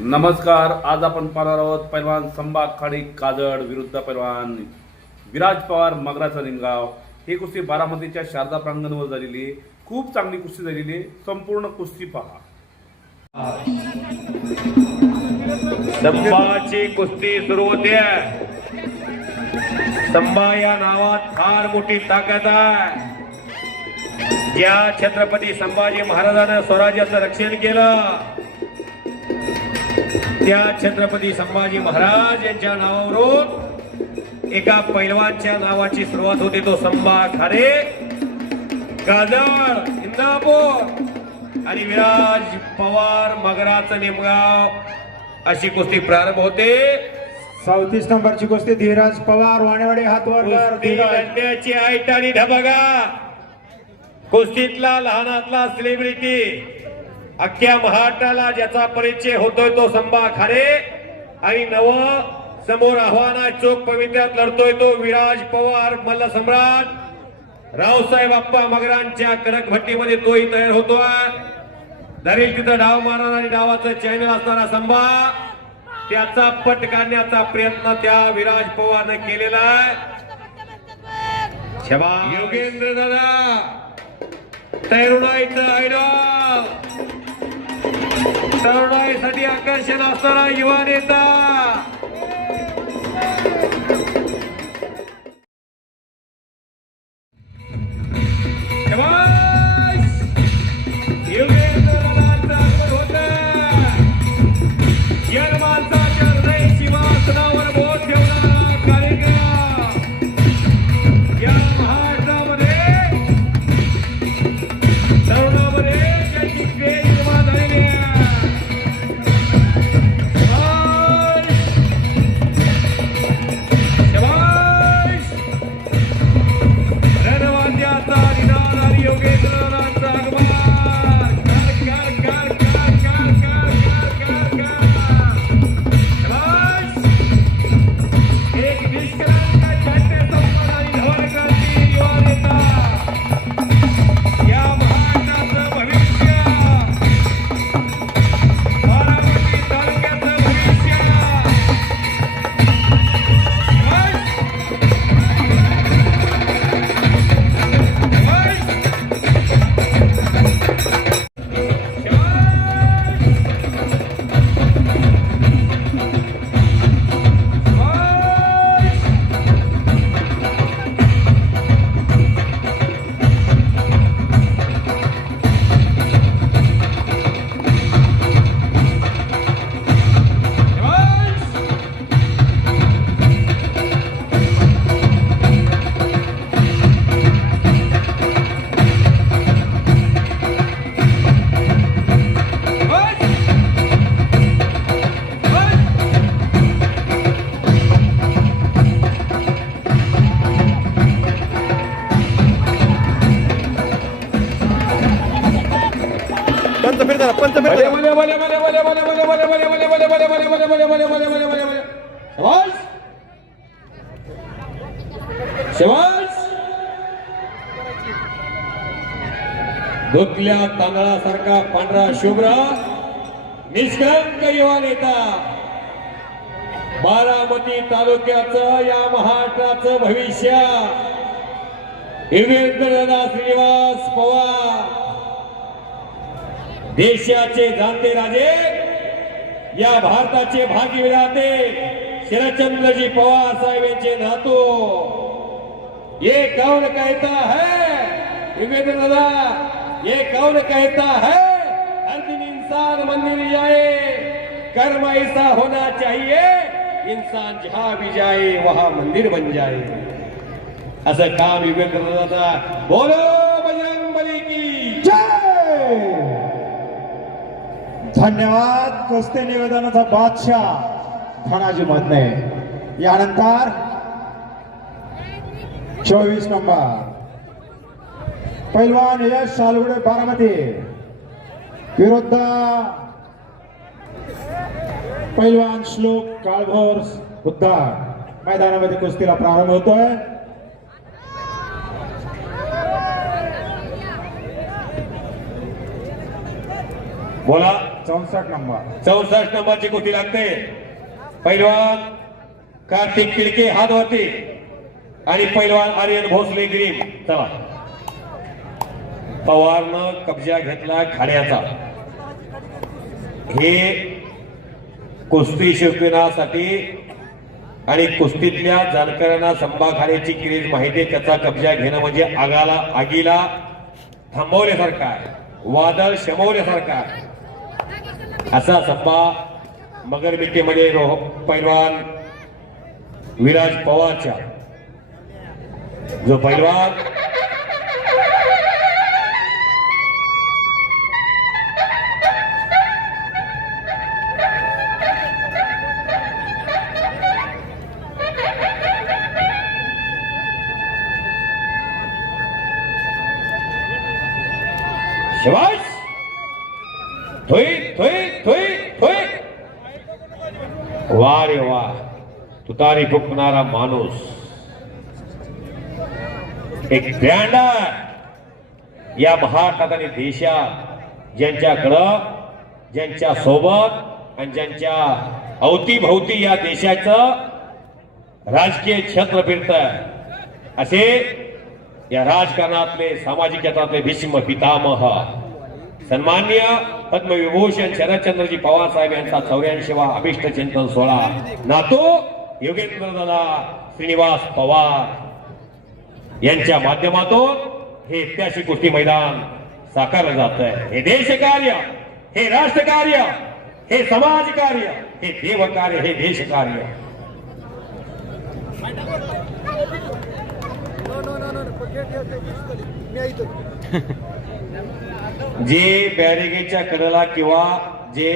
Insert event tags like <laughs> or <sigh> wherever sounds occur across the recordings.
नमस्कार आज आपण पाहणार आहोत पैलवान संभा खाडी काजड विरुद्ध पैलवान विराज पवार मगराचा निमगाव. हे कुस्ती बारामतीच्या शारदा प्रांगणवर झालेली आहे. खूप चांगली कुस्ती झालेली आहे. संपूर्ण कुस्ती पहा. संभाची कुस्ती सुरू होते. संभा या नावात फार मोठी ताकद आहे. या छत्रपती संभाजी महाराजांना स्वराज्याचं रक्षण केलं. त्या छत्रपती संभाजी महाराज यांच्या नावावरून एका पैलवानच्या नावाची सुरुवात होते तो संभा खारे गाजर इंदापूर आणि विराज पवार मगराचं नेमगाव अशी कुस्ती प्रारंभ होते. चौतीस नंबरची कुस्ती धीरज पवार वाणेवाडी हातवर लढण्याची ऐट आणि ढबगा. कुस्तीतला लहानातला सेलिब्रिटी अख्ख्या महाराष्ट्राला ज्याचा परिचय होतोय तो संभा खारे आणि नव समोर आव्हाना चोख पवित्र्यात लढतोय तो विराज पवार मल्ल सम्राट. रावसाहेब आप्पा मगरांच्या कडक भट्टीमध्ये तोही तयार होतोय. धरेल तिथं डाव मारणार आणि डावाचं चॅनल असणारा संभा त्याचा पट काढण्याचा प्रयत्न त्या विराज पवारने केलेला आहे. योगेंद्र दादा. तरुणाईचं आयडॉल तरुणाईसाठी आकर्षण असणारा युवा नेता. भले, फिरताना शाबास! फिरताना तांदळासारखा पांढरा शुभ्र निष्कंक युवा नेता बारामती तालुक्याचं या महाराष्ट्राचं भविष्य युगेंद्रदादा श्रीनिवास पवार देशाचे जाणते राजे या भारताचे भागी विधाते शरदचंद्रजी पवार साहेब यांचे नातू. ये कौन कहता है? विवेक दादा ये कौन कहता है? हर दिन इंसान मंदिर जाए कर्म ऐसा होना चाहिए इंसान जहां भी जाए वहां मंदिर बन जाए। असं काम विवेक दादा बोलो। धन्यवाद कुस्ती निवेदनाचा बादशाह धनाजी मधने यानंतर चोवीस नंबर. पैलवान यश सालवडे बारामती. विरुद्ध पैलवान श्लोक काळभोर उद्धार मैदानामध्ये कुस्तीला प्रारंभ होतोय. बोला. चौसष्ट नंबर. चौसष्ट नंबरची कुस्ती लागते? पैलवान कार्तिक किडके हात वरती आणि पैलवान आर्यन भोसले ग्रीम चला. पवारनं कब्जा घेतला खाण्याचा. हे कुस्ती शिकविण्यासाठी आणि कुस्तीतल्या जाणकारांना संभाखाण्याची क्रीज माहिती आहे, त्याचा कब्जा घेणं म्हणजे आगाला आगीला थांबवल्यासारखा आहे. वादळ शमवल्यासारखा आहे. असा सप्पा मगरमिट्टीमध्ये रोह पैलवान विराज पवारच्या. जो पैलवान शिवाज! थोई थोई वा रे वा. तुतारी फुकणारा माणूस. एक ब्रँडर. या महाराष्ट्रात आणि देशात ज्यांच्याकडं ज्यांच्या सोबत आणि ज्यांच्या अवतीभोवती या देशाचं राजकीय क्षेत्र फिरत असे या राजकारणातले सामाजिक क्षेत्रातले भीष्म पितामह सन्मान्य पद्मविभूषण शरदचंद्रजी पवार साहेब यांचा चौऱ्याऐंशीवा अभिष्ट चिंतन सोहळा. नातो योगेंद्र दादा श्रीनिवास पवार यांच्या माध्यमातून हे ऐतिहासिक कुस्ती मैदान साकारलं जात आहे हे देश कार्य हे राष्ट्र कार्य हे समाज कार्य हे देव कार्य हे देश कार्य <laughs> जे बॅरिगेटच्या कडेला किंवा जे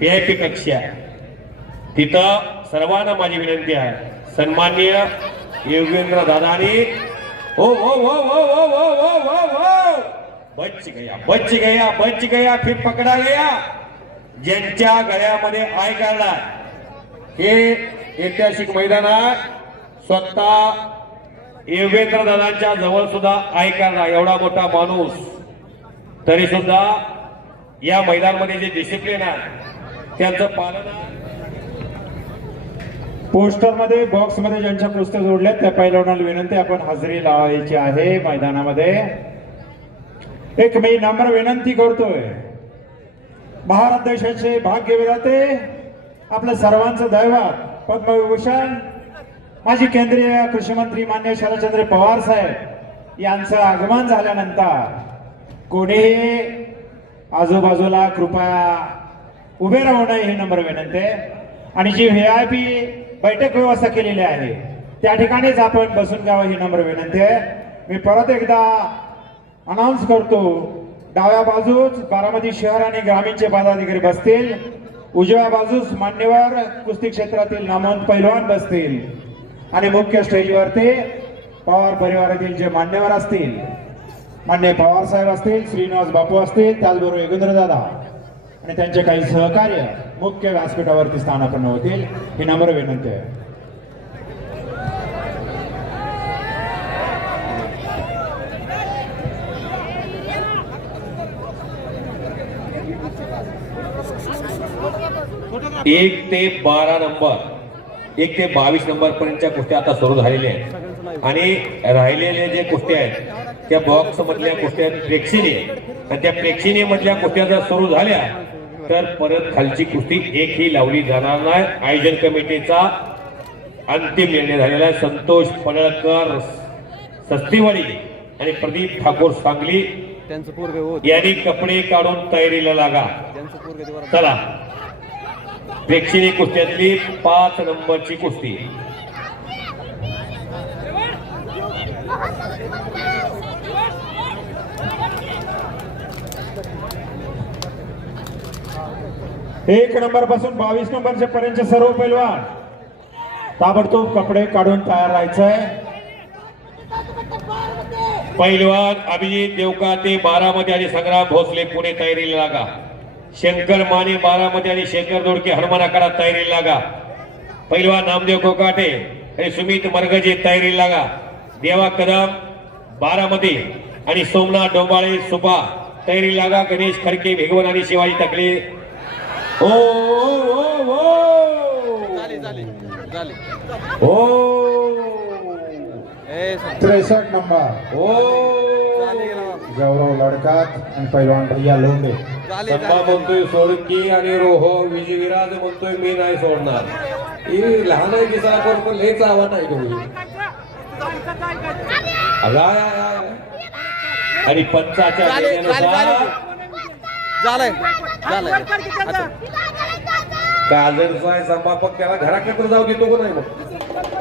पी कक्ष आहे तिथं सर्वांना माझी विनंती आहे. सन्माननीय योगेंद्र दादानी. ओ हो ओ ओ ओ ओ ओ ओ ओ बच गया बच गया बच गया फिर पकडा गया. ज्यांच्या गळ्यामध्ये आय काढला हे ऐतिहासिक मैदानात स्वतः योगेंद्र दादांच्या जवळ सुद्धा ऐकायला एवढा मोठा माणूस. तरी सुद्धा या मैदानमध्ये जे डिसिप्लिन आहे त्यांचं पालन पोस्टरमध्ये बॉक्समध्ये ज्यांच्या कुस्त्या जोडल्यात त्या पैलवानाला विनंती आपण हजेरी लावायची आहे मैदानामध्ये. एक मी नम्र विनंती करतोय. भारत देशाचे भाग्य विधाते आपलं सर्वांचं दैवत पद्मविभूषण माजी केंद्रीय कृषी मंत्री मान्य शरदचंद्र पवार साहेब यांचं आगमन झाल्यानंतर कोणीही आजूबाजूला कृपया उभे राहणं ही नम्र विनंती आहे. आणि जी व्ही आय पी बैठक व्यवस्था केलेली आहे त्या ठिकाणीच आपण बसून घ्यावं ही नम्र विनंती आहे. मी परत एकदा अनाऊन्स करतो डाव्या बाजूस बारामती शहर आणि ग्रामीणचे पदाधिकारी बसतील. उजव्या बाजूस मान्यवर कुस्ती क्षेत्रातील नामवंत पैलवान बसतील. आणि मुख्य स्टेजवरती पवार परिवारातील जे मान्यवर असतील मान्य पवार साहेब असतील श्रीनिवास बापू असतील त्याचबरोबर योगेंद्र दादा आणि त्यांचे काही सहकार्य मुख्य व्यासपीठावरती स्थानापन्न होतील ही नम्र विनंती आहे. एक ते बारा नंबर. एक ते बावीस नंबर पर्यंतच्या कुस्त्या आता सुरू झालेल्या आहेत. आणि राहिलेले जे कुस्त्या आहेत त्या बॉक्स मधल्या कुस्त्या आहेत प्रेक्षणीय. आणि त्या प्रेक्षणीय मधल्या कुस्त्या जर सुरू झाल्या तर परत खालची कुस्ती एकही लावली जाणार नाही. आयोजन कमिटीचा अंतिम निर्णय झालेला आहे. संतोष पडळकर सस्तीवाडी आणि प्रदीप ठाकूर सांगली हो यांनी कपडे काढून तयारीला लागा. चला. प्रेक्षणीय कुस्त्यातली पाच नंबरची कुस्ती. एक नंबरपासून बावीस नंबरच्या पर्यंत सर्व पैलवान. ताबडतोब कपडे काढून तयार राहायचंय. पैलवान अभिजित देवका ते बारामती आणि संग्राम भोसले पुणे तयारीला लागा. शंकर माने बारामती आणि शेखर दोडके हनुमान आखाडा तयारीला लागा. पैलवान नामदेव कोकाटे आणि सुमित मरगजे तयारीला लागा. देवा कदम बारामती आणि सोमनाथ डोंबाळे सुपा तयारी लागा. गणेश खडके भिगवण आणि शिवाजी तकले ओ ओ त्रेसष्ट नंबर. ओ राव. गौरव लडकात आणि पैलवान भैया संभा झाली. म्हणतोय सोडकी आणि रोहो विजयविराज म्हणतोय मी नाही सोडणार ही लहान आहे दिसा पण पण लयच आवाज आहे तुम्ही. आणि पंचाच्या झाली झाली निर्णयानुसार झाली झालंय झालंय. काजल साय संभापक त्याला घराकडे जाऊ देतो का नाही मग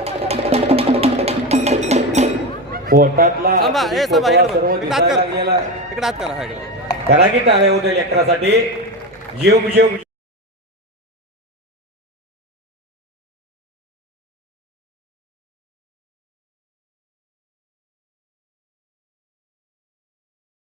हात कर. की टाळ्या होत्या लेकरासाठी. जीव जीव.